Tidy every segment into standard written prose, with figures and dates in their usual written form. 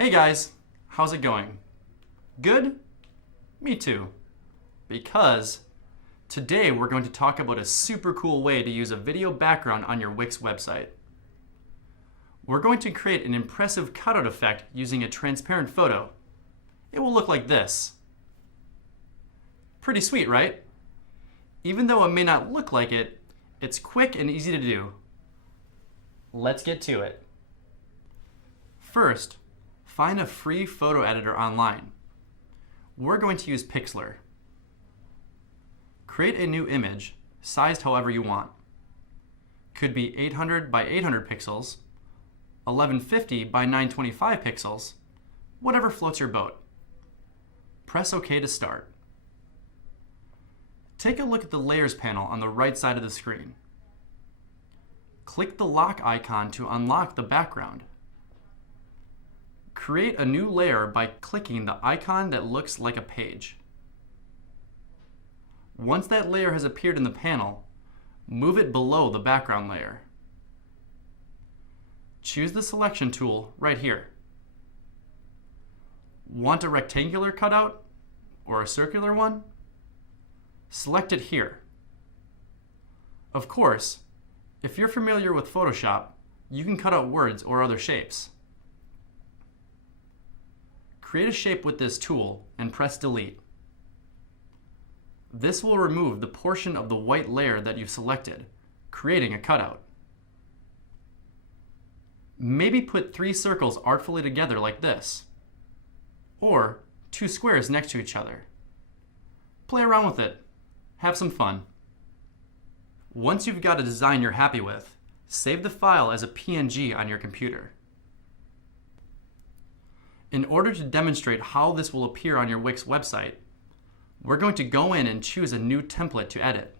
Hey guys, how's it going? Good? Me too. Because today we're going to talk about a super cool way to use a video background on your Wix website. We're going to create an impressive cutout effect using a transparent photo. It will look like this. Pretty sweet, right? Even though it may not look like it, it's quick and easy to do. Let's get to it. First, find a free photo editor online. We're going to use Pixlr. Create a new image, sized however you want. Could be 800 by 800 pixels, 1150 by 925 pixels, whatever floats your boat. Press OK to start. Take a look at the Layers panel on the right side of the screen. Click the lock icon to unlock the background. Create a new layer by clicking the icon that looks like a page. Once that layer has appeared in the panel, move it below the background layer. Choose the selection tool right here. Want a rectangular cutout or a circular one? Select it here. Of course, if you're familiar with Photoshop, you can cut out words or other shapes. Create a shape with this tool and press delete. This will remove the portion of the white layer that you've selected, creating a cutout. Maybe put 3 circles artfully together like this, or 2 squares next to each other. Play around with it. Have some fun. Once you've got a design you're happy with, save the file as a PNG on your computer. In order to demonstrate how this will appear on your Wix website, we're going to go in and choose a new template to edit.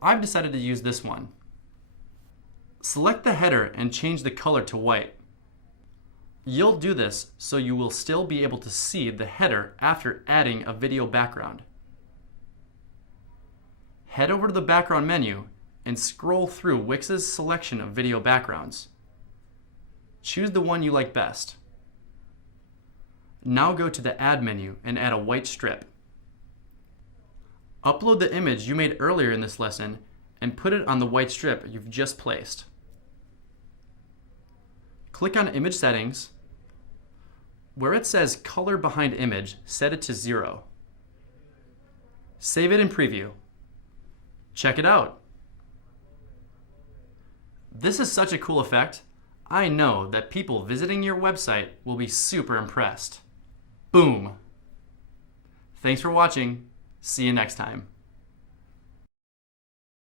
I've decided to use this one. Select the header and change the color to white. You'll do this so you will still be able to see the header after adding a video background. Head over to the background menu and scroll through Wix's selection of video backgrounds. Choose the one you like best. Now go to the Add menu and add a white strip. Upload the image you made earlier in this lesson and put it on the white strip you've just placed. Click on Image Settings. Where it says Color Behind Image, set it to 0. Save it in Preview. Check it out. This is such a cool effect. I know that people visiting your website will be super impressed. Boom! Thanks for watching. See you next time.